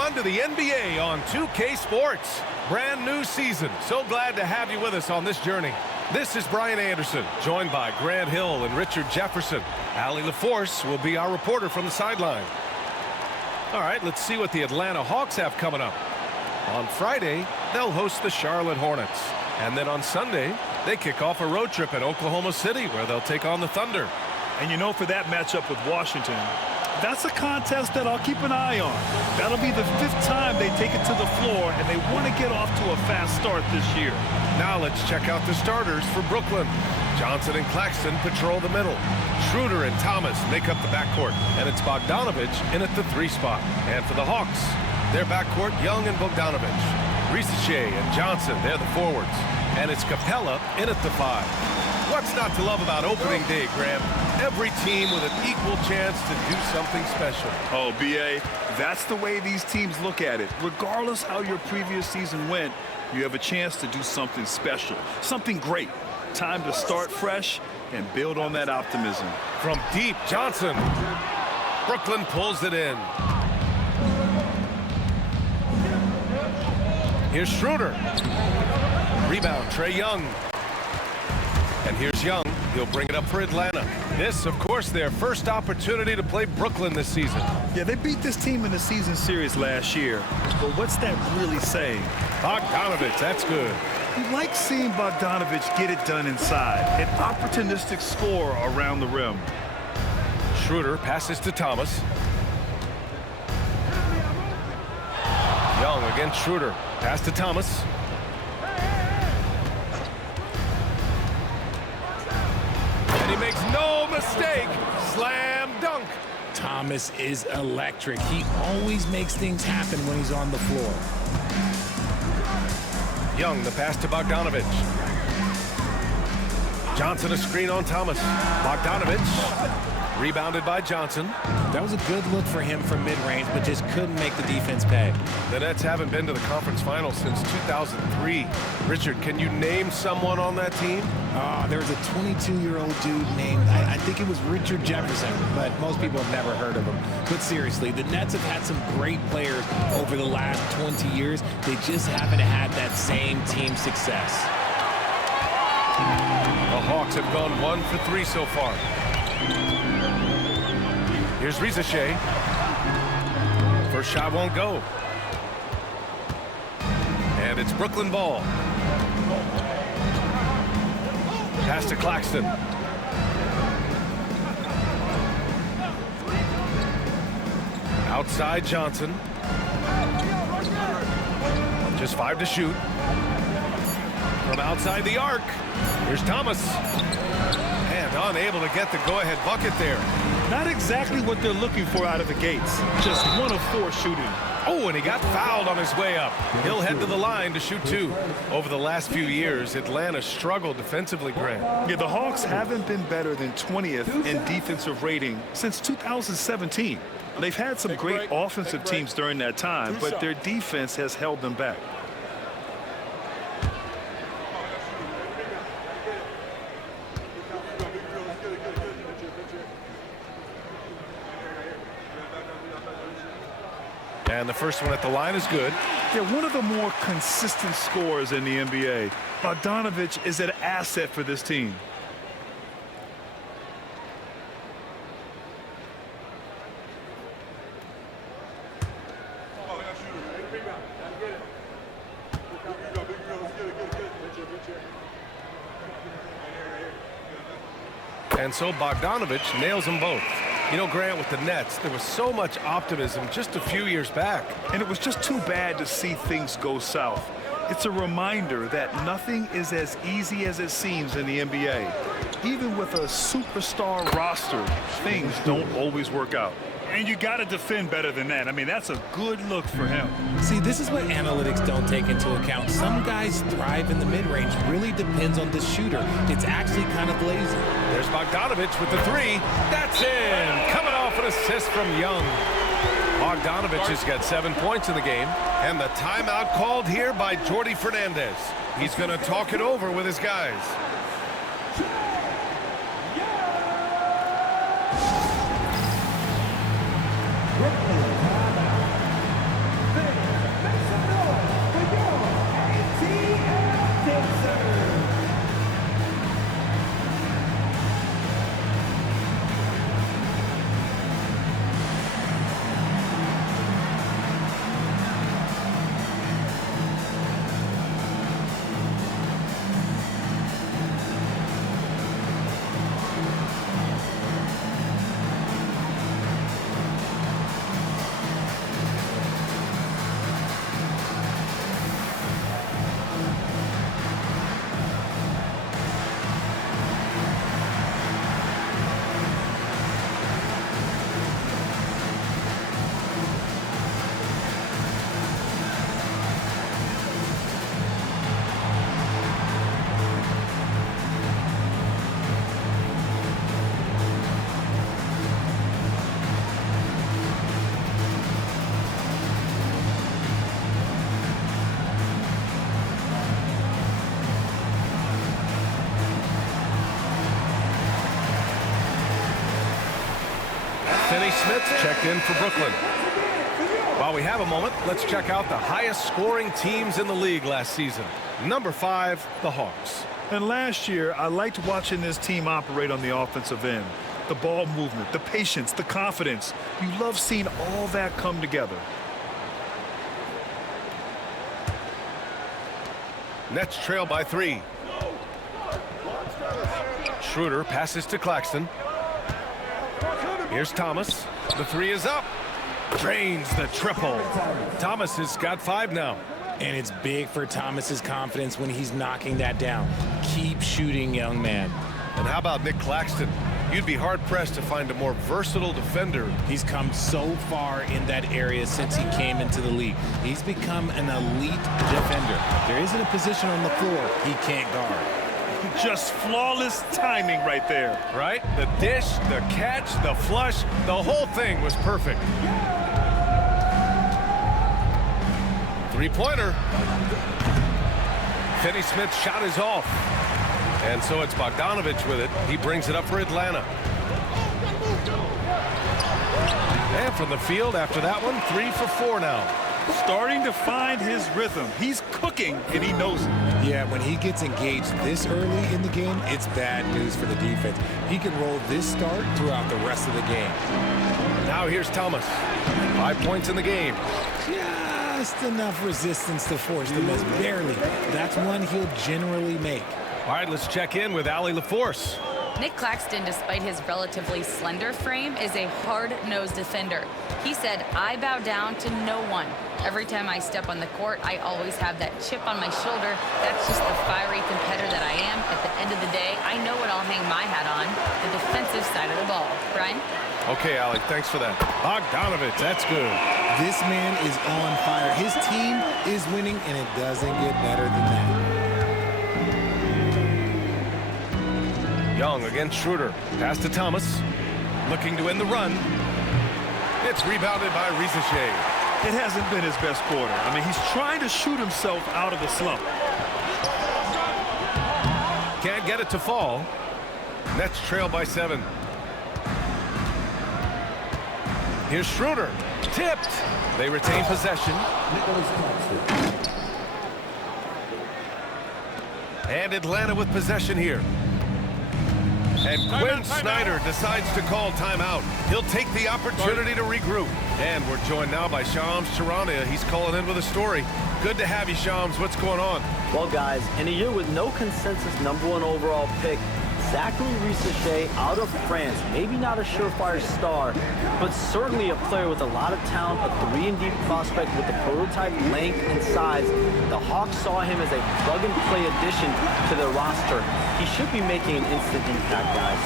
everyone, to the NBA on 2K Sports. Brand new season. So glad to have you with us on this journey. This is Brian Anderson, joined by Grant Hill and Richard Jefferson. Allie LaForce will be our reporter from the sideline. All right, let's see what the Atlanta Hawks have coming up. On Friday, they'll host the Charlotte Hornets. And then on Sunday, they kick off a road trip at Oklahoma City, where they'll take on the Thunder. And you know, for that matchup with Washington, that's a contest that I'll keep an eye on. That'll be the 5th time they take it to the floor, and they want to get off to a fast start this year. Now let's check out the starters for Brooklyn. Johnson and Claxton patrol the middle. Schroeder and Thomas make up the backcourt, and it's Bogdanovich in at the 3 spot. And for the Hawks, their backcourt, Young and Bogdanovich. Risache and Johnson, they're the forwards. And it's Capella in at the 5. What's not to love about opening day, Graham? Every team with an equal chance to do something special. Oh, B.A., that's the way these teams look at it. Regardless how your previous season went, you have a chance to do something special, something great. Time to start fresh and build on that optimism. From deep, Johnson. Brooklyn pulls it in. Here's Schroeder. Rebound, Trae Young. And here's Young. He'll bring it up for Atlanta. This, of course, their first opportunity to play Brooklyn this season. Yeah, they beat this team in the season series last year. But what's that really saying? Bogdanovich, that's good. You like seeing Bogdanovich get it done inside. An opportunistic scorer around the rim. Schroeder passes to Thomas. Young against Schroeder. Pass to Thomas. And he makes no mistake. Slam dunk. Thomas is electric. He always makes things happen when he's on the floor. Young, the pass to Bogdanovich. Johnson a screen on Thomas. Bogdanovich. Rebounded by Johnson. That was a good look for him from mid-range, but just couldn't make the defense pay. The Nets haven't been to the conference finals since 2003. Richard, can you name someone on that team? There was a 22-year-old dude named, I think it was Richard Jefferson, but most people have never heard of him. But seriously, the Nets have had some great players over the last 20 years. They just haven't had that same team success. The Hawks have gone 1 for 3 so far. Here's Risache. First shot won't go. And it's Brooklyn ball. Pass to Claxton. Outside Johnson. Just 5 to shoot. From outside the arc. Here's Thomas. And unable to get the go-ahead bucket there. Not exactly what they're looking for out of the gates. Just 1 of 4 shooting. Oh, and he got fouled on his way up. He'll head to the line to shoot 2. Over the last few years, Atlanta struggled defensively, Grant. Yeah, the Hawks haven't been better than 20th in defensive rating since 2017. They've had some great offensive teams during that time, but their defense has held them back. And the first one at the line is good. They're one of the more consistent scorers in the NBA. Bogdanovich is an asset for this team. And so Bogdanovich nails them both. You know, Grant, with the Nets, there was so much optimism just a few years back. And it was just too bad to see things go south. It's a reminder that nothing is as easy as it seems in the NBA. Even with a superstar roster, things don't always work out. And you got to defend better than that. I mean, that's a good look for him. See, this is what analytics don't take into account. Some guys thrive in the mid-range. Really depends on the shooter. It's actually kind of lazy. There's Bogdanovich with the 3. That's in. Coming off an assist from Young. Bogdanovich has got 7 points in the game. And the timeout called here by Jordi Fernandez. He's going to talk it over with his guys. Finney Smith checked in for Brooklyn. While we have a moment, let's check out the highest scoring teams in the league last season. Number 5, the Hawks. And last year, I liked watching this team operate on the offensive end. The ball movement, the patience, the confidence. You love seeing all that come together. Nets trail by 3. Schroeder passes to Claxton. Here's Thomas. The 3 is up. Drains the triple. Thomas has got 5 now. And it's big for Thomas's confidence when he's knocking that down. Keep shooting, young man. And how about Nick Claxton? You'd be hard-pressed to find a more versatile defender. He's come so far in that area since he came into the league. He's become an elite defender. There isn't a position on the floor he can't guard. Just flawless timing right there. Right? The dish, the catch, the flush, the whole thing was perfect. Three-pointer. Finney Smith's shot is off. And so it's Bogdanovich with it. He brings it up for Atlanta. And from the field after that one, 3 for 4 now. Starting to find his rhythm. He's cooking, and he knows it. Yeah, when he gets engaged this early in the game, it's bad news for the defense. He can roll this start throughout the rest of the game. Now here's Thomas. 5 points in the game. Just enough resistance to force the miss. Barely. That's one he'll generally make. All right, let's check in with Allie LaForce. Nick Claxton, despite his relatively slender frame, is a hard-nosed defender. He said, "I bow down to no one. Every time I step on the court, I always have that chip on my shoulder. That's just the fiery competitor that I am. At the end of the day, I know what I'll hang my hat on, the defensive side of the ball." Brian? Okay, Allie, thanks for that. Bogdanovich, that's good. This man is on fire. His team is winning, and it doesn't get better than that. Young against Schroeder. Pass to Thomas. Looking to end the run. It's rebounded by Risacher. It hasn't been his best quarter. I mean, he's trying to shoot himself out of the slump. Can't get it to fall. Nets trail by 7. Here's Schroeder. Tipped. They retain possession. And Atlanta with possession here. And Quinn Snyder decides to call timeout. He'll take the opportunity to regroup. And we're joined now by Shams Charania. He's calling in with a story. Good to have you, Shams. What's going on? Well, guys, in a year with no consensus #1 overall pick, Zachary Risacher out of France, maybe not a surefire star, but certainly a player with a lot of talent, a 3-and-D prospect with the prototype length and size. The Hawks saw him as a plug-and-play addition to their roster. He should be making an instant impact, guys.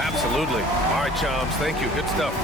Absolutely. All right, Shams. Thank you. Good stuff.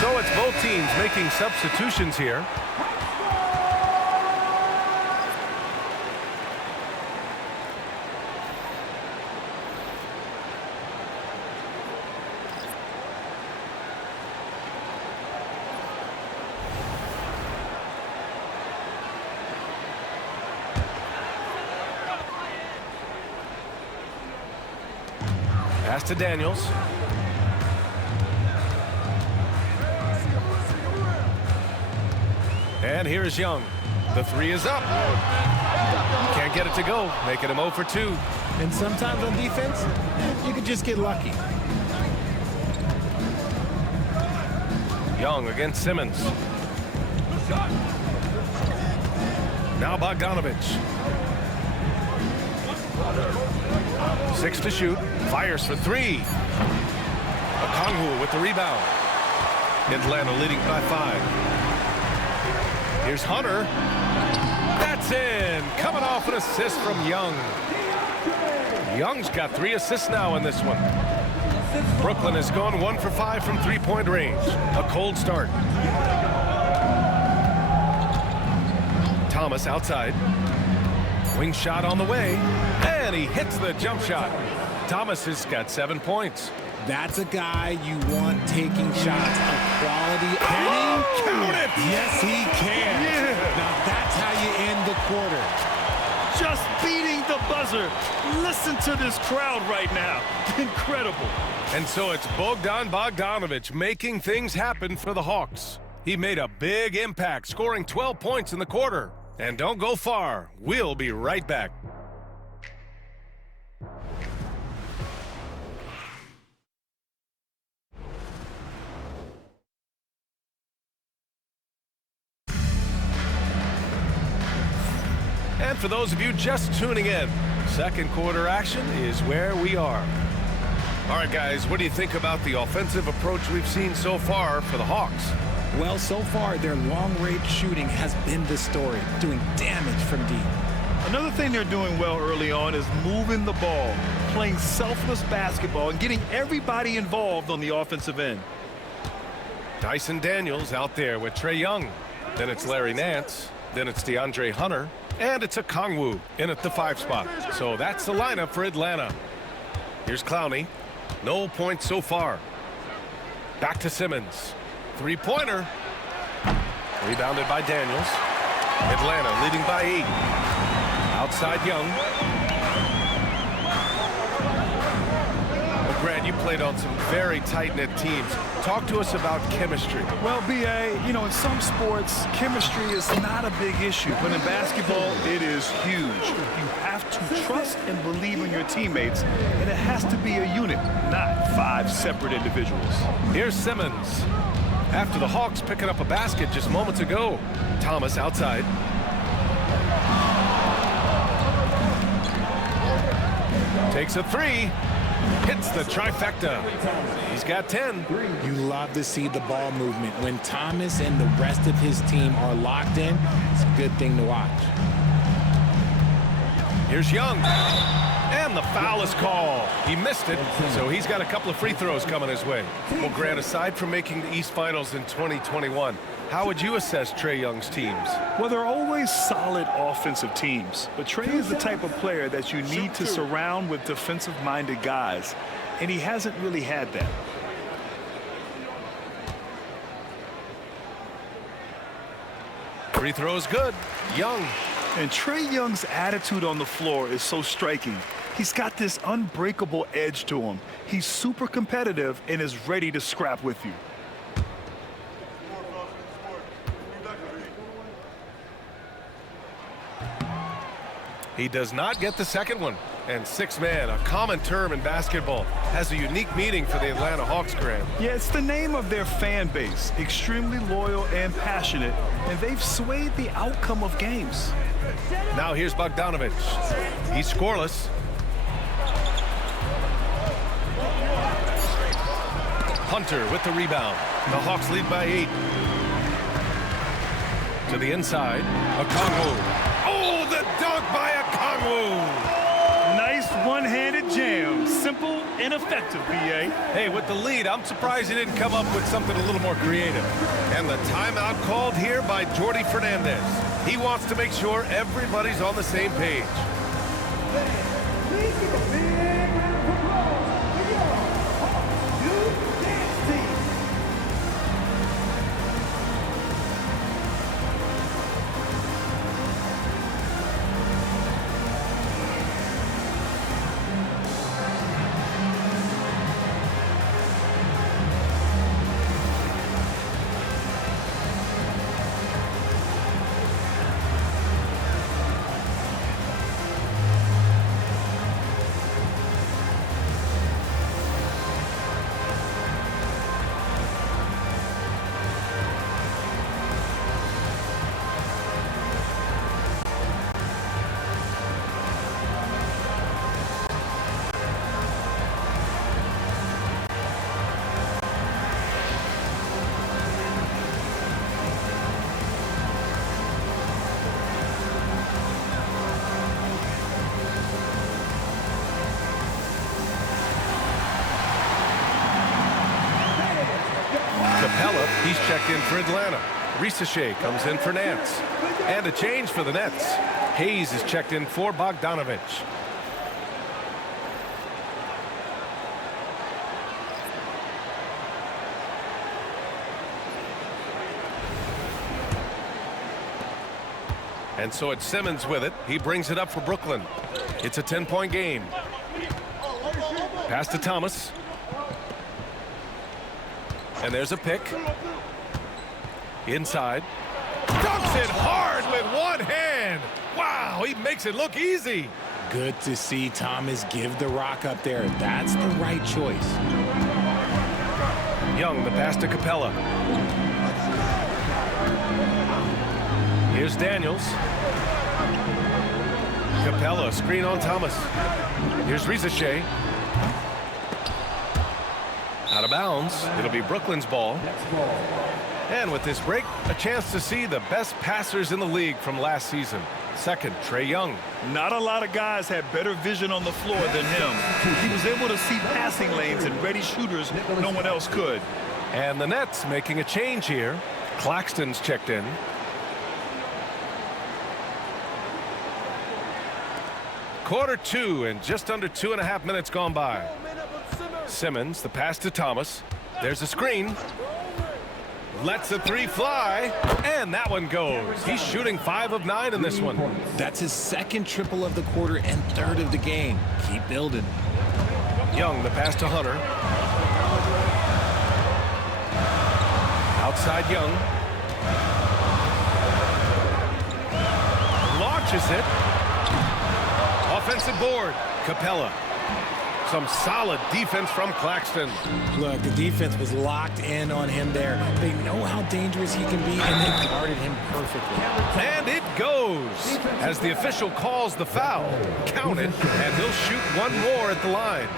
So it's both teams making substitutions here. Pass to Daniels. And here's Young. The 3 is up. Can't get it to go. Making him 0 for 2. And sometimes on defense, you can just get lucky. Young against Simmons. Now Bogdanovich. 6 to shoot. Fires for 3. Okongwu with the rebound. Atlanta leading by 5. Here's Hunter. That's in. Coming off an assist from Young. Young's got 3 assists now in this one. Brooklyn has gone 1 for 5 from three-point range. A cold start. Thomas outside. Wing shot on the way. And he hits the jump shot. Thomas has got 7 points. That's a guy you want taking shots of quality. Can he count it? Yes, he can. Yeah. Now that's how you end the quarter. Just beating the buzzer. Listen to this crowd right now. Incredible. And so it's Bogdan Bogdanovich making things happen for the Hawks. He made a big impact, scoring 12 points in the quarter. And don't go far. We'll be right back. And for those of you just tuning in, second quarter action is where we are. All right, guys, what do you think about the offensive approach we've seen so far for the Hawks? Well, so far, their long-range shooting has been the story, doing damage from deep. Another thing they're doing well early on is moving the ball, playing selfless basketball, and getting everybody involved on the offensive end. Dyson Daniels out there with Trae Young. Then it's Larry Nance. Then it's DeAndre Hunter. And it's Okongwu in at the 5 spot. So that's the lineup for Atlanta. Here's Clowney. No points so far. Back to Simmons. Three-pointer. Rebounded by Daniels. Atlanta leading by 8. Outside Young. Well, Grant, you played on some very tight-knit teams. Talk to us about chemistry. Well, B.A., you know, in some sports, chemistry is not a big issue. But in basketball, it is huge. You have to trust and believe in your teammates, and it has to be a unit, not 5 separate individuals. Here's Simmons. After the Hawks picking up a basket just moments ago. Thomas outside. Takes a 3. Hits the trifecta. He's got 10. You love to see the ball movement. When Thomas and the rest of his team are locked in, it's a good thing to watch. Here's Young. And the foul is called. He missed it, so he's got a couple of free throws coming his way. Well, Grant, aside from making the East Finals in 2021, how would you assess Trae Young's teams? Well, they're always solid offensive teams, but Trae is the type of player that you need to surround with defensive-minded guys, and he hasn't really had that. Free throws good. Young. And Trae Young's attitude on the floor is so striking. He's got this unbreakable edge to him. He's super competitive and is ready to scrap with you. He does not get the second one. And 6-man, a common term in basketball, has a unique meaning for the Atlanta Hawks, Grant. Yeah, it's the name of their fan base. Extremely loyal and passionate, and they've swayed the outcome of games. Now here's Bogdanovich. He's scoreless. Hunter with the rebound. The Hawks lead by 8. To the inside, Okongwu. Oh, the dunk by Okongwu! Nice one-handed jam. Simple and effective, B.A. Hey, with the lead, I'm surprised he didn't come up with something a little more creative. And the timeout called here by Jordi Fernandez. He wants to make sure everybody's on the same page. He's checked in for Atlanta. Risacher comes in for Nance. And a change for the Nets. Hayes is checked in for Bogdanovich. And so it's Simmons with it. He brings it up for Brooklyn. It's a 10-point game. Pass to Thomas. And there's a pick. Inside. Dunks it hard with one hand. Wow, he makes it look easy. Good to see Thomas give the rock up there. That's the right choice. Young, the pass to Capella. Here's Daniels. Capella, screen on Thomas. Here's Risacher. Out of bounds. It'll be Brooklyn's ball. And with this break, a chance to see the best passers in the league from last season. Second, Trae Young. Not a lot of guys had better vision on the floor than him. He was able to see passing lanes and ready shooters no one else could. And the Nets making a change here. Claxton's checked in. Quarter two and just under 2.5 minutes gone by. Simmons, the pass to Thomas. There's a screen. Lets the three fly, and that one goes. He's shooting 5 of 9 in this one. That's his second triple of the quarter and third of the game. Keep building. Young, the pass to Hunter. Outside Young. Launches it. Offensive board. Capella. Some solid defense from Claxton. Look, the defense was locked in on him there. They know how dangerous he can be, and they guarded him perfectly. And it goes as the official calls the foul. Count it, and he'll shoot one more at the line.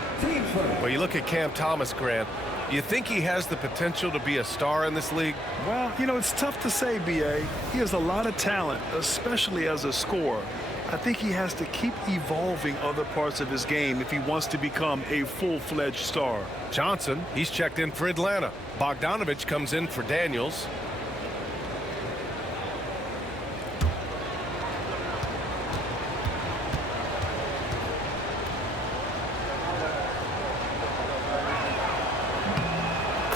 Well, you look at Cam Thomas, Grant. You think he has the potential to be a star in this league? Well, you know, it's tough to say, B.A. He has a lot of talent, especially as a scorer. I think he has to keep evolving other parts of his game if he wants to become a full-fledged star. Johnson, he's checked in for Atlanta. Bogdanovich comes in for Daniels.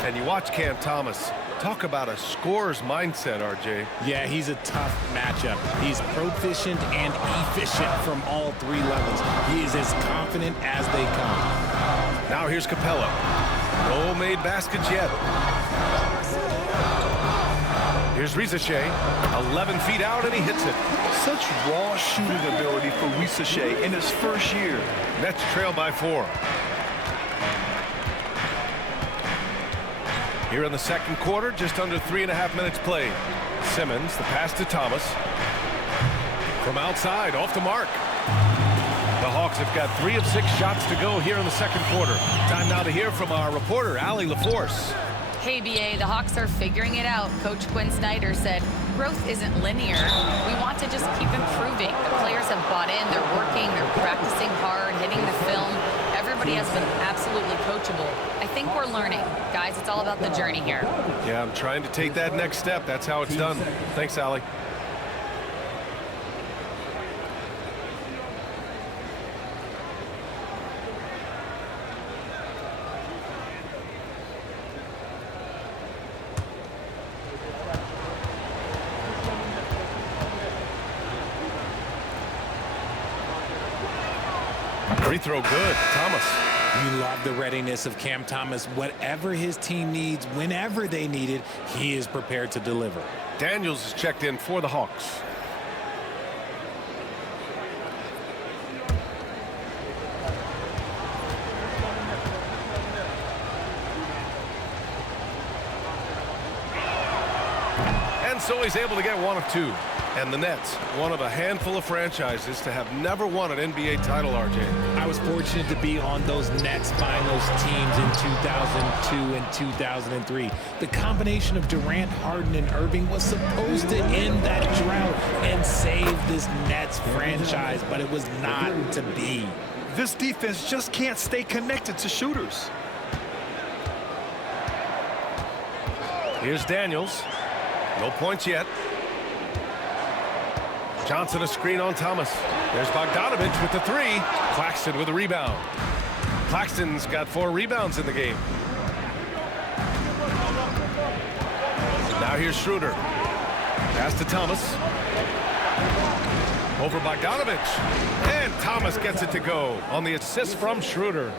And you watch Cam Thomas. Talk about a scorer's mindset, RJ. Yeah, he's a tough matchup. He's proficient and efficient from all 3 levels. He is as confident as they come. Now here's Capella. No made baskets yet. Here's Risacher. 11 feet out, and he hits it. Such raw shooting ability for Risacher in his first year. Nets trail by 4. Here in the second quarter, just under 3.5 minutes played. Simmons, the pass to Thomas. From outside, off the mark. The Hawks have got 3 of 6 shots to go here in the second quarter. Time now to hear from our reporter, Allie LaForce. Hey, BA, the Hawks are figuring it out. Coach Quinn Snyder said, growth isn't linear. We want to just keep improving. The players have bought in. They're working. They're practicing hard, hitting the film. Everybody has been absolutely coachable. I think we're learning. Guys, it's all about the journey here. Yeah, I'm trying to take that next step. That's how it's done. Thanks, Allie. Free throw good. Thomas. You love the readiness of Cam Thomas. Whatever his team needs, whenever they need it, he is prepared to deliver. Daniels is checked in for the Hawks. And so he's able to get 1 of 2. And the Nets, one of a handful of franchises to have never won an NBA title, RJ. I was fortunate to be on those Nets finals teams in 2002 and 2003. The combination of Durant, Harden, and Irving was supposed to end that drought and save this Nets franchise, but it was not to be. This defense just can't stay connected to shooters. Here's Daniels. No points yet. Johnson a screen on Thomas. There's Bogdanovich with the three. Claxton with a rebound. Claxton's got 4 rebounds in the game. Now here's Schroeder. Pass to Thomas. Over Bogdanovich. And Thomas gets it to go on the assist from Schroeder.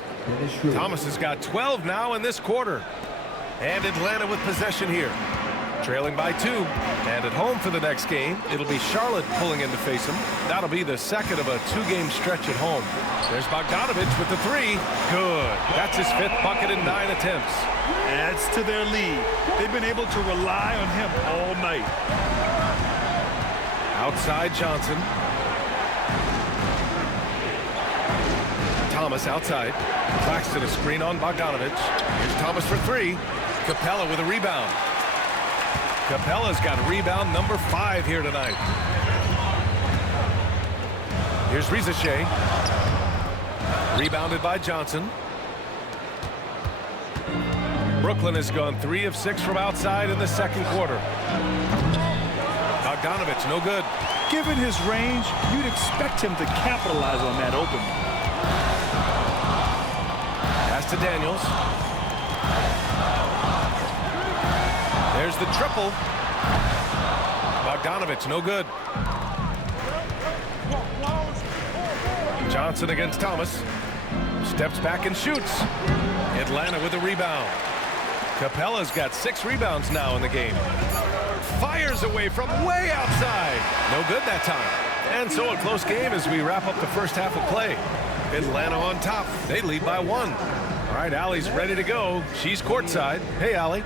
Thomas has got 12 now in this quarter. And Atlanta with possession here. Trailing by 2. And at home for the next game, it'll be Charlotte pulling in to face him. That'll be the second of a 2-game stretch at home. There's Bogdanovich with the 3. Good. That's his 5th bucket in 9 attempts. Adds to their lead. They've been able to rely on him all night. Outside Johnson. Thomas outside. Claxton a screen on Bogdanovich. Here's Thomas for 3. Capella with a rebound. Capella's got rebound number 5 here tonight. Here's Risache. Rebounded by Johnson. Brooklyn has gone 3 of 6 from outside in the second quarter. Bogdanovich, no good. Given his range, you'd expect him to capitalize on that opening. Pass to Daniels. There's the triple. Bogdanovich, no good. Johnson against Thomas. Steps back and shoots. Atlanta with a rebound. Capella's got 6 rebounds now in the game. Fires away from way outside. No good that time. And so a close game as we wrap up the first half of play. Atlanta on top. They lead by 1. All right, Allie's ready to go. She's courtside. Hey, Allie.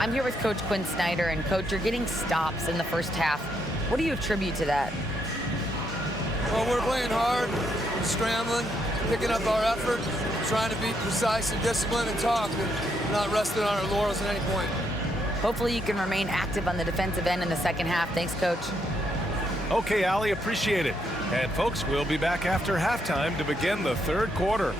I'm here with Coach Quinn Snyder, and Coach, you're getting stops in the first half. What do you attribute to that? Well, we're playing hard, scrambling, picking up our effort, trying to be precise and disciplined and talk, and not resting on our laurels at any point. Hopefully you can remain active on the defensive end in the second half. Thanks, Coach. Okay, Allie, appreciate it. And folks, we'll be back after halftime to begin the third quarter.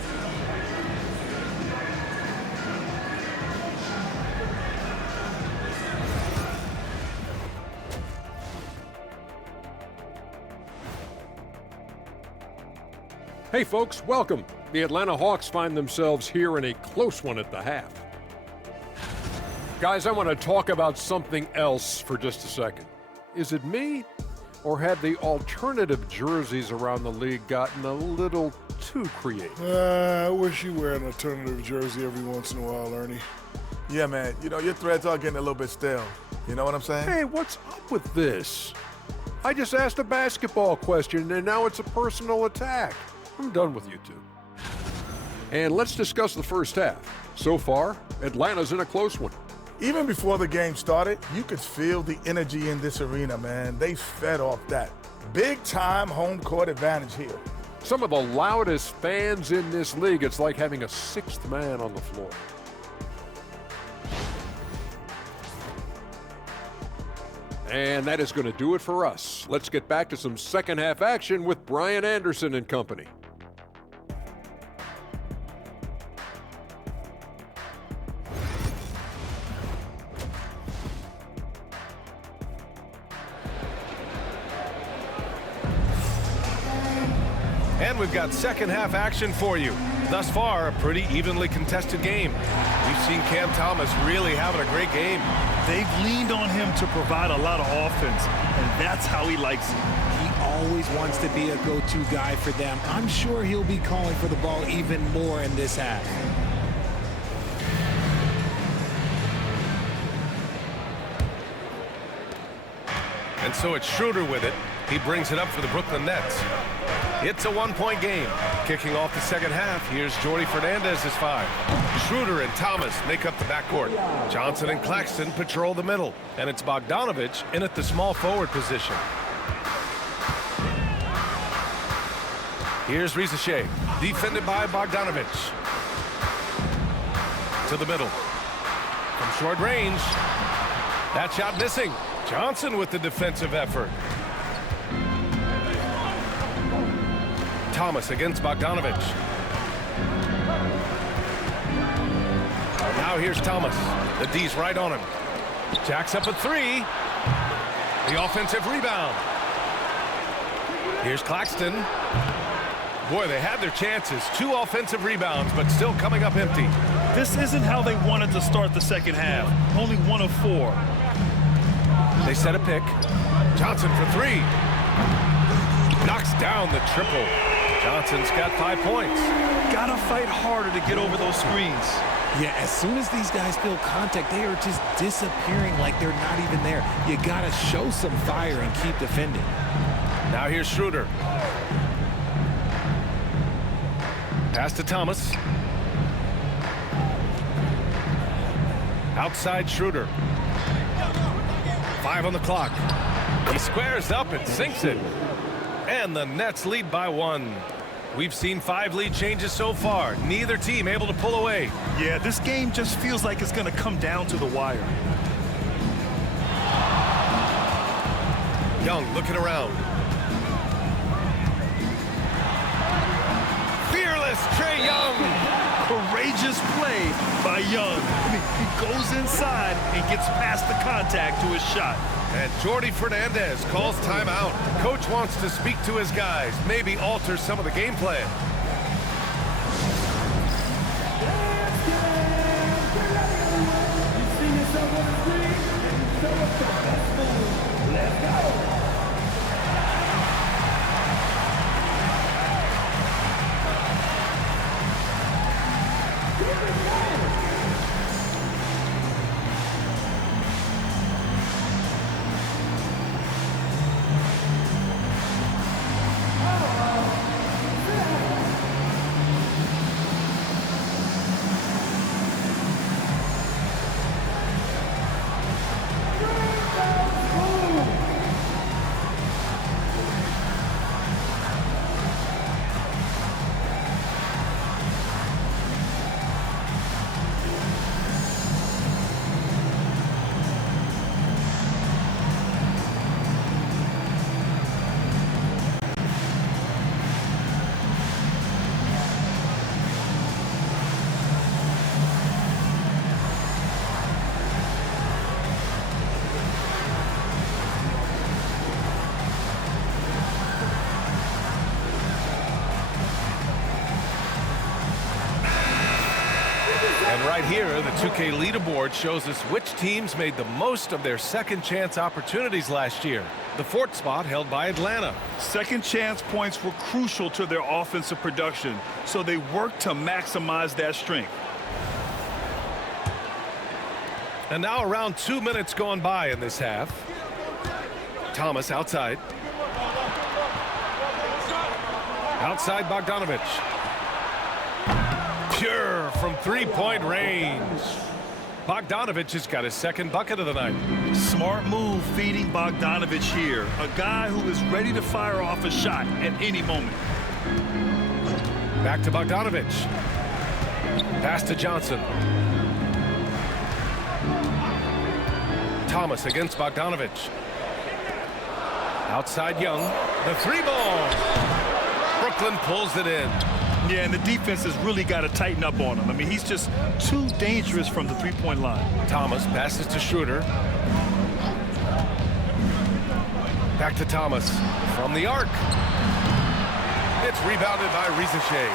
Hey folks, welcome. The Atlanta Hawks find themselves here in a close one at the half. Guys, I want to talk about something else for just a second. Is it me, or have the alternative jerseys around the league gotten a little too creative? I wish you wear an alternative jersey every once in a while, Ernie. Yeah, man. You know, your threads are getting a little bit stale. You know what I'm saying? Hey, what's up with this? I just asked a basketball question, and now it's a personal attack. I'm done with you two. And let's discuss the first half. So far, Atlanta's in a close one. Even before the game started, you could feel the energy in this arena, man. They fed off that. Big-time home court advantage here. Some of the loudest fans in this league. It's like having a 6th man on the floor. And that is going to do it for us. Let's get back to some second half action with Brian Anderson and company. And we've got second half action for you. Thus far, a pretty evenly contested game. We've seen Cam Thomas really having a great game. They've leaned on him to provide a lot of offense, and that's how he likes it. He always wants to be a go-to guy for them. I'm sure he'll be calling for the ball even more in this half. And so it's Schroeder with it. He brings it up for the Brooklyn Nets. It's a 1-point game. Kicking off the second half, here's Jordi Fernandez's 5. Schroeder and Thomas make up the backcourt. Johnson and Claxton patrol the middle. And it's Bogdanovich in at the small forward position. Here's Risache, defended by Bogdanovich. To the middle. From short range. That shot missing. Johnson with the defensive effort. Thomas against Bogdanovich. Now here's Thomas. The D's right on him. Jacks up a three. The offensive rebound. Here's Claxton. Boy, they had their chances. 2 offensive rebounds, but still coming up empty. This isn't how they wanted to start the second half. Only 1 of 4. They set a pick. Johnson for 3. Knocks down the triple. Johnson's got 5 points. Gotta fight harder to get over those screens. Yeah, as soon as these guys feel contact, they are just disappearing like they're not even there. You gotta show some fire and keep defending. Now here's Schroeder. Pass to Thomas. Outside Schroeder. 5 on the clock. He squares up and sinks it. And the Nets lead by 1. We've seen 5 lead changes so far. Neither team able to pull away. Yeah, this game just feels like it's going to come down to the wire. Young looking around. Fearless Trae Young. Courageous play by Young. He goes inside and gets past the contact to his shot. And Jordi Fernandez calls timeout. Coach wants to speak to his guys, maybe alter some of the game plan. Right here, the 2K leaderboard shows us which teams made the most of their second chance opportunities last year. The 4th spot held by Atlanta. Second chance points were crucial to their offensive production, so they worked to maximize that strength. And now around 2 minutes gone by in this half. Thomas outside. Outside Bogdanovich. Pure from 3-point range. Bogdanovich has got his 2nd bucket of the night. Smart move feeding Bogdanovich here. A guy who is ready to fire off a shot at any moment. Back to Bogdanovich. Pass to Johnson. Thomas against Bogdanovich. Outside Young. The 3-ball. Brooklyn pulls it in. Yeah, and the defense has really got to tighten up on him. I mean, he's just too dangerous from the 3-point line. Thomas passes to Schroeder. Back to Thomas from the arc. It's rebounded by Risacher.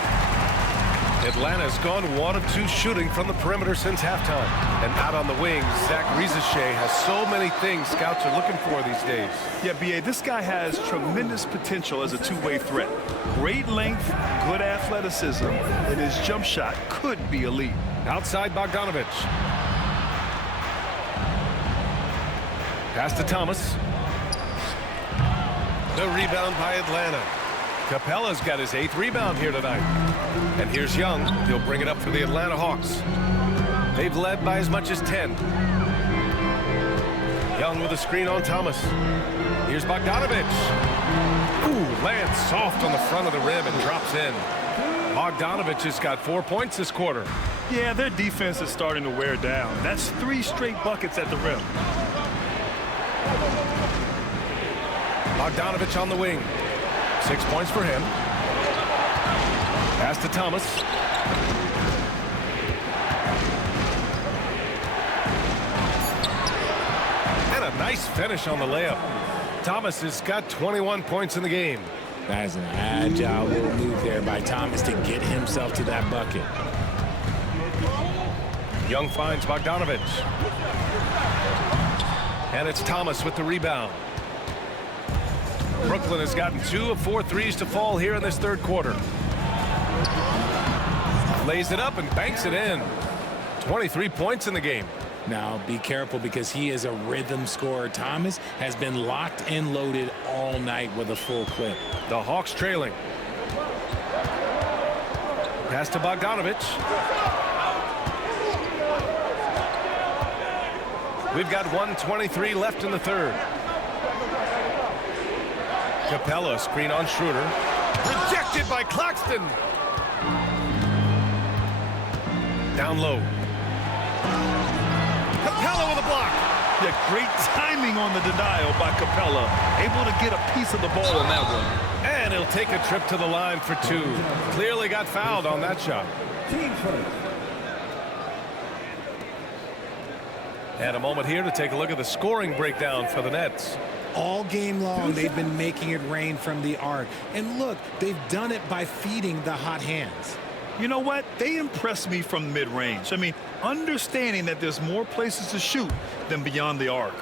Atlanta's gone 1 of 2 shooting from the perimeter since halftime. And out on the wings, Zach Risacher has so many things scouts are looking for these days. Yeah, B.A., this guy has tremendous potential as a two-way threat. Great length, good athleticism, and his jump shot could be elite. Outside Bogdanovich. Pass to Thomas. The rebound by Atlanta. Capella's got his 8th rebound here tonight. And here's Young. He'll bring it up for the Atlanta Hawks. They've led by as much as 10. Young with a screen on Thomas. Here's Bogdanovich. Ooh, lands soft on the front of the rim and drops in. Bogdanovich has got 4 points this quarter. Yeah, their defense is starting to wear down. That's 3 straight buckets at the rim. Bogdanovich on the wing. 6 points for him. Pass to Thomas. nice finish on the layup. Thomas has got 21 points in the game. That is an agile little move there by Thomas to get himself to that bucket. Young finds Bogdanovic. And it's Thomas with the rebound. Brooklyn has gotten 2 of 4 threes to fall here in this third quarter. Lays it up and banks it in. 23 points in the game. Now be careful because he is a rhythm scorer. Thomas has been locked and loaded all night with a full clip. The Hawks trailing. Pass to Bogdanovic. We've got 1:23 left in the third. Capella screen on Schroeder. Rejected by Claxton. Down low. Capella with a block. Yeah, great timing on the denial by Capella. Able to get a piece of the ball on that one. And he'll take a trip to the line for 2. Clearly got fouled on that shot. And a moment here to take a look at the scoring breakdown for the Nets. All game long, they've been making it rain from the arc. And look, they've done it by feeding the hot hands. You know what? They impressed me from mid-range. I mean, understanding that there's more places to shoot than beyond the arc.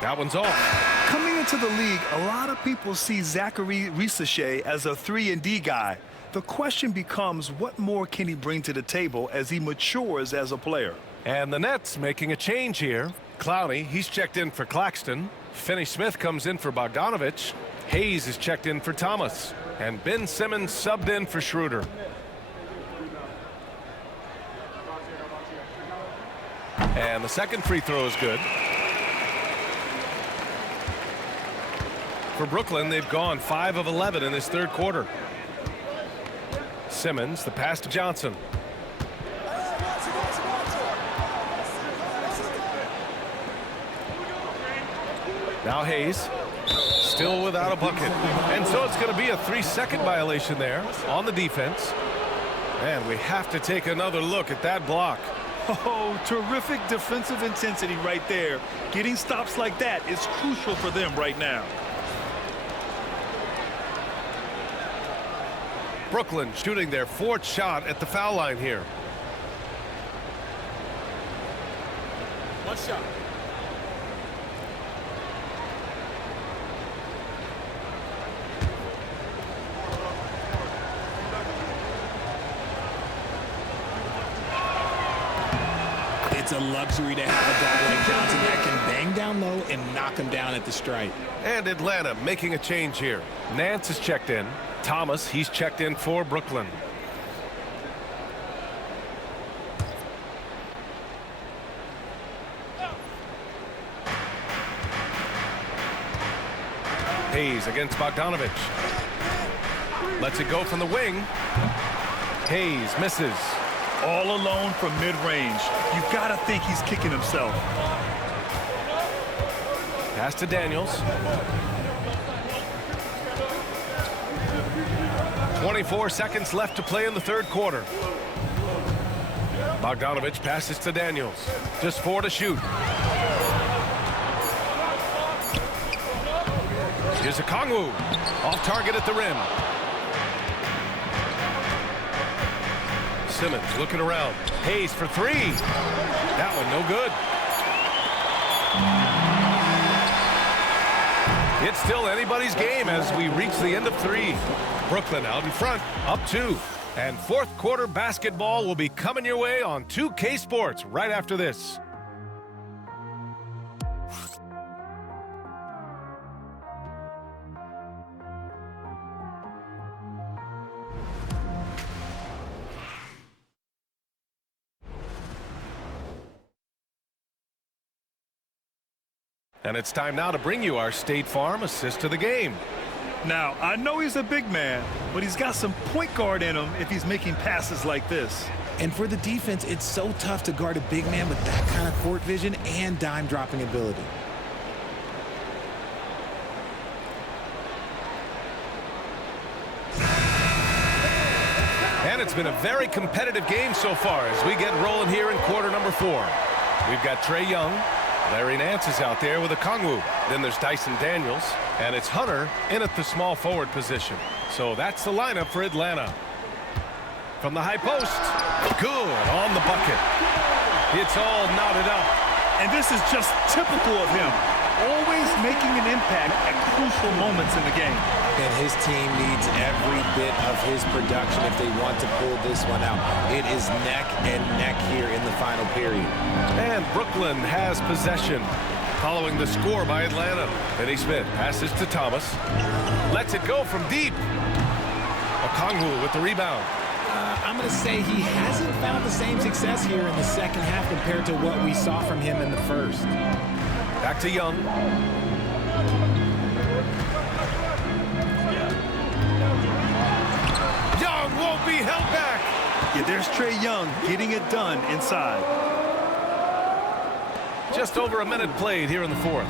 That one's off. Coming into the league, a lot of people see Zachary Risacher as a 3-and-D guy. The question becomes, what more can he bring to the table as he matures as a player? And the Nets making a change here. Clowney, he's checked in for Claxton. Finney-Smith comes in for Bogdanovic. Hayes is checked in for Thomas. And Ben Simmons subbed in for Schroeder. And the second free throw is good. For Brooklyn, they've gone 5 of 11 in this third quarter. Simmons, the pass to Johnson. Now Hayes, still without a bucket. And so it's going to be a 3-second violation there on the defense. And we have to take another look at that block. Oh, terrific defensive intensity right there. Getting stops like that is crucial for them right now. Brooklyn shooting their 4th shot at the foul line here. One shot. It's a luxury to have a guy like Johnson that can bang down low and knock him down at the stripe. And Atlanta making a change here. Nance is checked in. Thomas, he's checked in for Brooklyn. Hayes against Bogdanovic. Lets it go from the wing. Hayes misses. All alone from mid-range. You've got to think he's kicking himself. Pass to Daniels. 24 seconds left to play in the third quarter. Bogdanovic passes to Daniels. Just 4 to shoot. Here's a Okongwu. Off target at the rim. Simmons looking around. Hayes for 3. That one no good. It's still anybody's game as we reach the end of 3. Brooklyn out in front, up 2. And fourth quarter basketball will be coming your way on 2K Sports right after this. And it's time now to bring you our State Farm assist to the game. Now, I know he's a big man, but he's got some point guard in him if he's making passes like this. And for the defense, it's so tough to guard a big man with that kind of court vision and dime dropping ability. And And it's been a very competitive game so far as we get rolling here in quarter number 4. We've got Trae Young. Larry Nance is out there with Okongwu. Then there's Dyson Daniels. And it's Hunter in at the small forward position. So that's the lineup for Atlanta. From the high post. Good on the bucket. It's all knotted up. And this is just typical of him. Always making an impact at crucial moments in the game. And his team needs every bit of his production if they want to pull this one out. It is neck and neck here in the final period. And Brooklyn has possession. Following the score by Atlanta. Finney Smith passes to Thomas. Lets it go from deep. Okongwu with the rebound. I'm going to say he hasn't found the same success here in the second half compared to what we saw from him in the first. Back to Young. Young won't be held back. Yeah, there's Trae Young getting it done inside. Just over a minute played here in the 4th.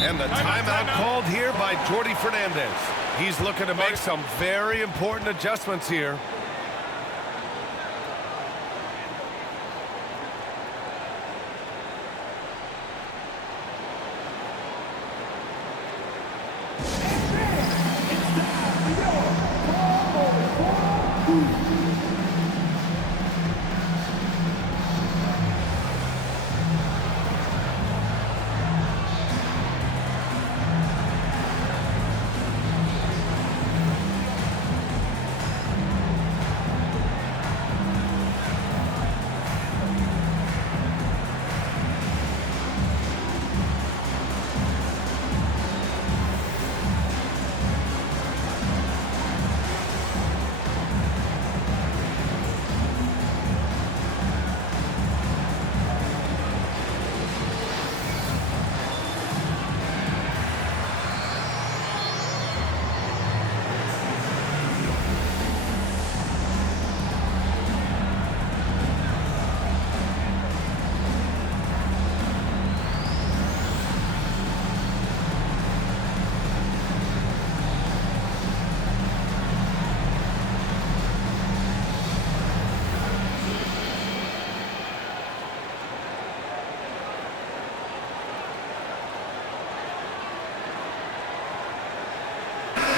And the timeout called here by Jordi Fernandez. He's looking to make some very important adjustments here.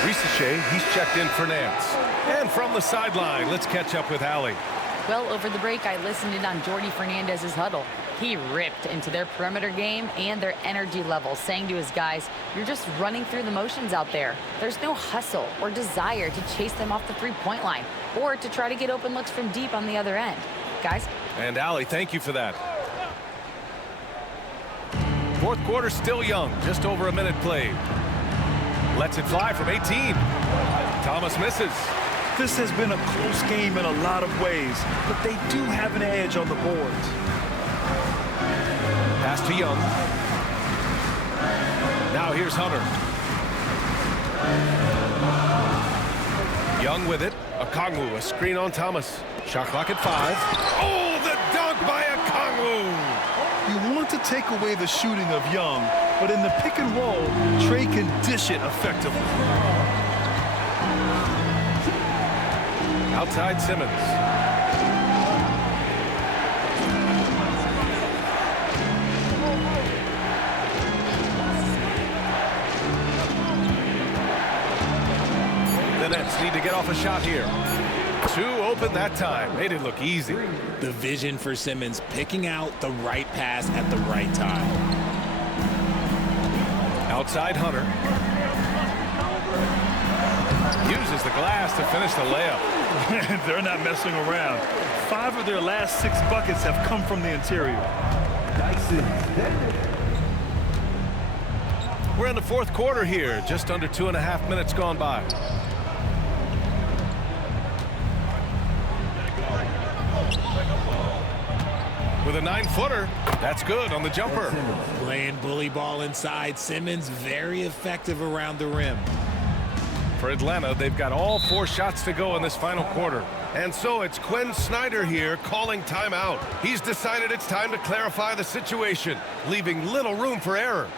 Risacher, he's checked in for Nance. And from the sideline, let's catch up with Allie. Well, over the break, I listened in on Jordi Fernandez's huddle. He ripped into their perimeter game and their energy level, saying to his guys, you're just running through the motions out there. There's no hustle or desire to chase them off the three-point line or to try to get open looks from deep on the other end. Guys? And Allie, thank you for that. 4th quarter still young, just over a minute played. Lets it fly from 18. Thomas misses. This has been a close game in a lot of ways, but they do have an edge on the boards. Pass to Young. Now here's Hunter. Young with it. Okongwu, a screen on Thomas. Shot clock at 5. Oh, the dunk by Okongwu! You want to take away the shooting of Young, but in the pick and roll, Trae can dish it effectively. Outside Simmons. The Nets need to get off a shot here. 2 open that time. Made it look easy. The vision for Simmons, picking out the right pass at the right time. Outside Hunter. Uses the glass to finish the layup. They're not messing around. 5 of their last 6 buckets have come from the interior. We're in the 4th quarter here. Just under 2.5 minutes gone by. With a 9-footer, that's good on the jumper. Playing bully ball inside. Simmons very effective around the rim. For Atlanta, they've got all 4 shots to go in this final quarter. And so it's Quinn Snyder here calling timeout. He's decided it's time to clarify the situation, leaving little room for error.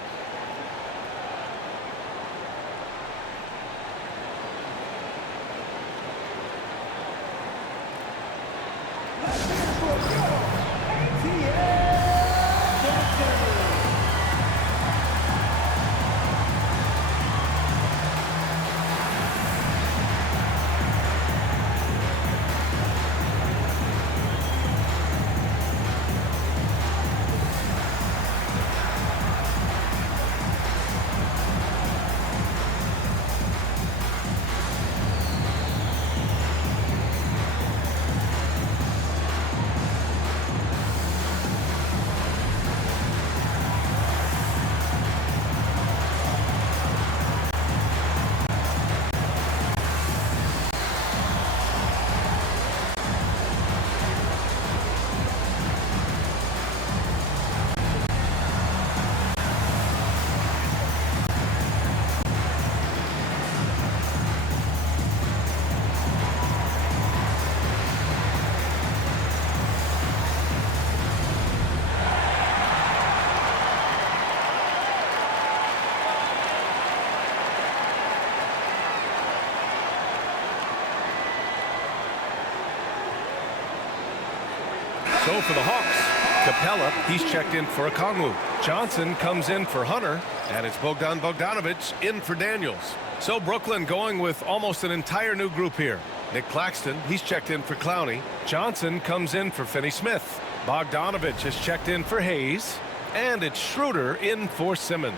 So for the Hawks, Capella, he's checked in for Okongwu. Johnson comes in for Hunter, and it's Bogdan Bogdanovic in for Daniels. So Brooklyn going with almost an entire new group here. Nick Claxton, he's checked in for Clowney. Johnson comes in for Finney-Smith. Bogdanovic has checked in for Hayes. And it's Schroeder in for Simmons.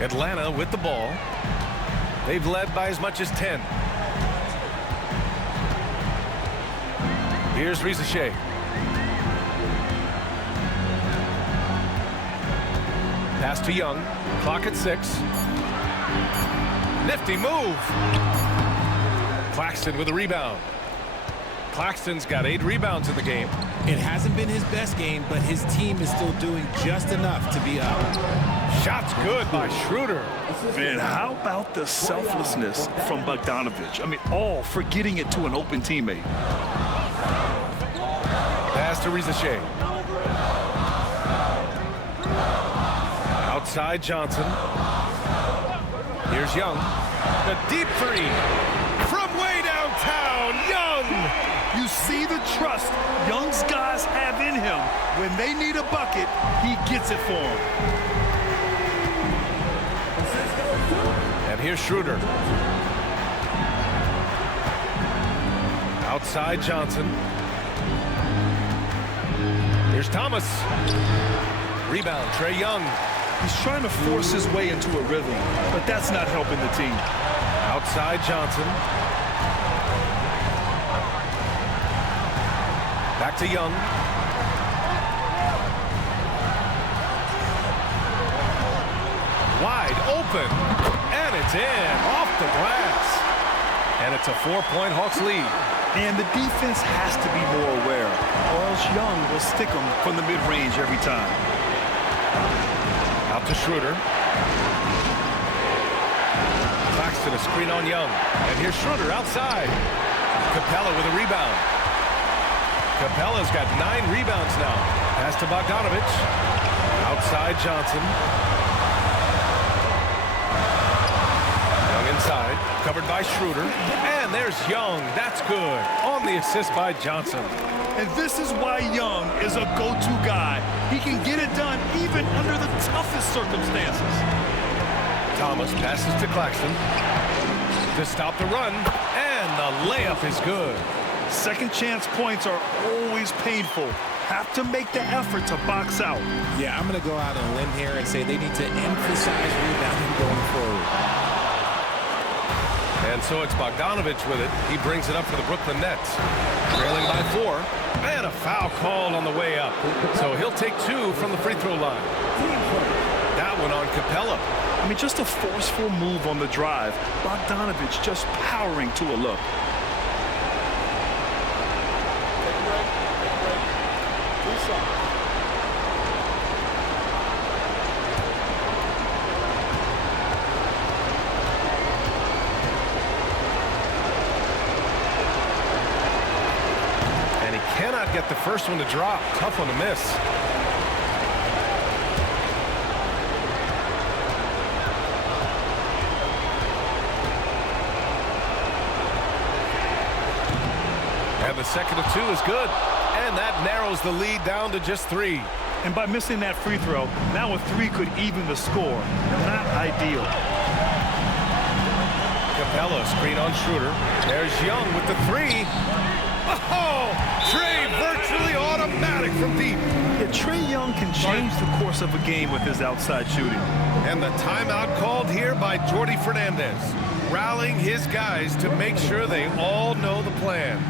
Atlanta with the ball. They've led by as much as 10. Here's Risacher. Pass to Young. Clock at 6. Nifty move. Claxton with a rebound. Claxton's got 8 rebounds in the game. It hasn't been his best game, but his team is still doing just enough to be up. Shots good by Schroeder. Man, how about the selflessness from Bogdanovic? I mean, all for getting it to an open teammate. Pass to Risacher. Outside Johnson. Here's Young. The deep three from way downtown. Young. You see the trust Young's guys have in him. When they need a bucket, he gets it for them. And here's Schroeder. Outside Johnson. Here's Thomas. Rebound, Trae Young. He's trying to force his way into a rhythm, but that's not helping the team. Outside Johnson. Back to Young. Wide open. And it's in. Off the glass. And it's a 4-point Hawks lead. And the defense has to be more aware, or else Young will stick them from the mid-range every time. Out to Schroeder. Claxton a screen on Young. And here's Schroeder outside. Capella with a rebound. Capella's got 9 rebounds now. Pass to Bogdanovic. Outside Johnson. Young inside. Covered by Schroeder. And there's Young. That's good. On the assist by Johnson. And this is why Young is a go-to guy. He can get it done even under the toughest circumstances. Thomas passes to Claxton to stop the run. And the layup is good. Second chance points are always painful. Have to make the effort to box out. Yeah, I'm going to go out on a limb here and say they need to emphasize rebounding going forward. And so it's Bogdanovic with it. He brings it up for the Brooklyn Nets. Trailing by 4. And a foul called on the way up. So he'll take 2 from the free throw line. That one on Capella. I mean, just a forceful move on the drive. Bogdanovic just powering to a look. Cannot get the first one to drop. Tough one to miss. a second of 2 is good. And that narrows the lead down to just 3. And by missing that free throw, now a 3 could even the score. Not ideal. Capella, screen on Schroeder. There's Young with the 3. Oh, Trae virtually automatic from deep. Yeah, Trae Young can change the course of a game with his outside shooting. And the timeout called here by Jordi Fernandez, rallying his guys to make sure they all know the plan.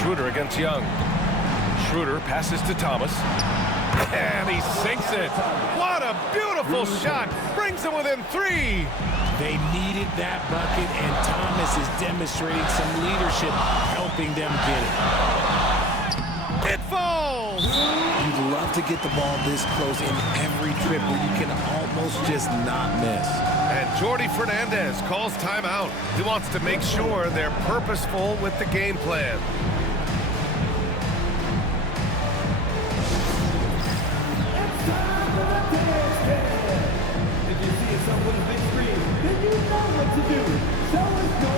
Schroeder against Young. Schroeder passes to Thomas. And he sinks it. What a beautiful shot. Brings them within 3. They needed that bucket, and Thomas is demonstrating some leadership, helping them get it. It falls. You'd love to get the ball this close in every trip where you can almost just not miss. And Jordi Fernandez calls timeout. He wants to make sure they're purposeful with the game plan. If you see yourself with a big screen, then you know what to do. So let's go.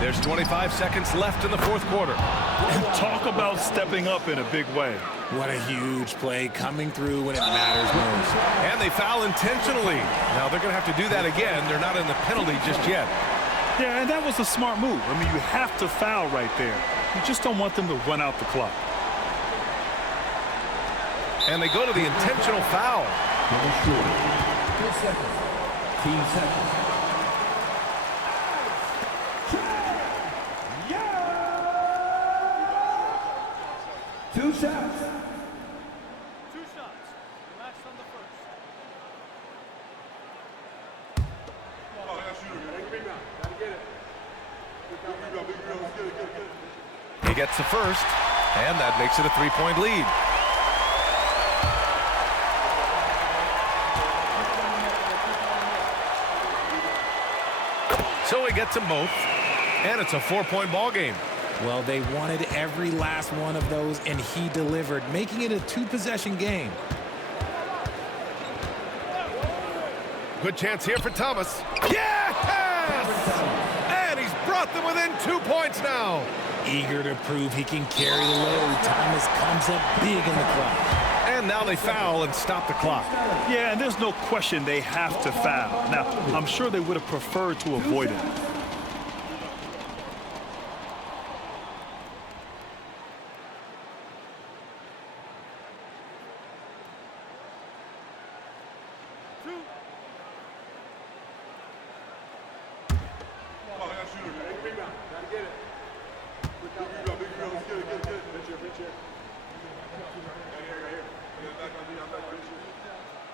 There's 25 seconds left in the fourth quarter. And talk about stepping up in a big way. What a huge play, coming through when it matters most. And they foul intentionally. Now they're going to have to do that again. They're not in the penalty just yet. Yeah, and that was a smart move. I mean, you have to foul right there. You just don't want them to run out the clock. And they go to the intentional foul. Team second. 2 shots. 2 shots. Last on the first. He gets the first, and that makes it a 3-point lead. So he gets them both, and it's a 4-point ball game. Well, they wanted every last one of those, and he delivered, making it a 2-possession game. Good chance here for Thomas. Yes! And he's brought them within 2 points now. Eager to prove he can carry the load, Thomas comes up big in the clutch. And now they foul and stop the clock. Yeah, and there's no question they have to foul. Now, I'm sure they would have preferred to avoid it.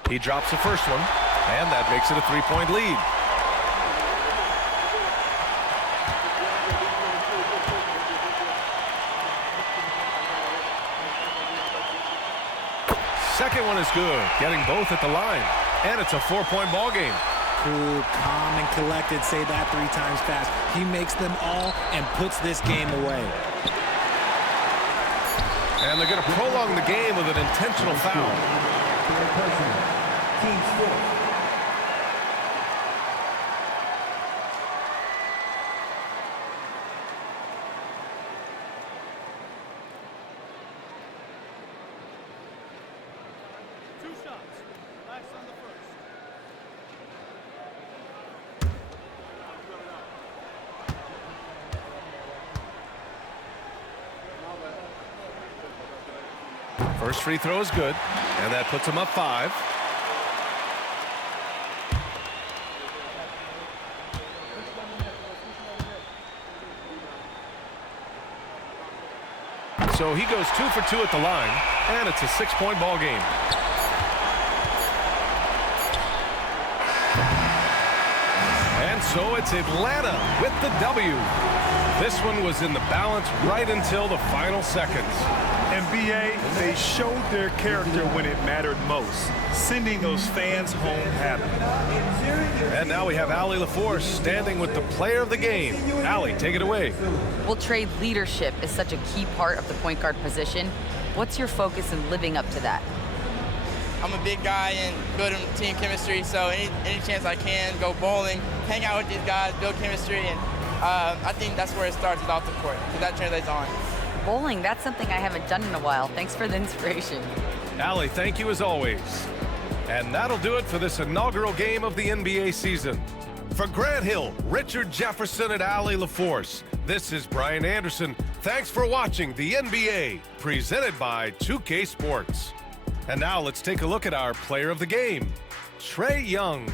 He drops the first one, and that makes it a 3-point lead. Second one is good, getting both at the line, and it's a 4-point ball game. Cool, calm, and collected. Say that 3 times fast. He makes them all and puts this game away. And they're going to prolong the game with an intentional foul. Team fourth. First free throw is good, and that puts him up 5. So he goes 2 for 2 at the line, and it's a 6-point ball game. And so it's Atlanta with the W. This one was in the balance right until the final seconds. NBA, they showed their character when it mattered most, sending those fans home happy. And now we have Allie LaForce standing with the player of the game. Allie, take it away. Well, Trey, leadership is such a key part of the point guard position. What's your focus in living up to that? I'm a big guy and building team chemistry, so any chance I can, go bowling, hang out with these guys, build chemistry, and I think that's where it starts off the court, because that translates on. Bowling, that's something I haven't done in a while. Thanks for the inspiration. Allie, thank you as always. And that'll do it for this inaugural game of the NBA season. For Grant Hill, Richard Jefferson, and Allie LaForce, this is Brian Anderson. Thanks for watching the NBA, presented by 2K Sports. And now let's take a look at our player of the game, Trae Young.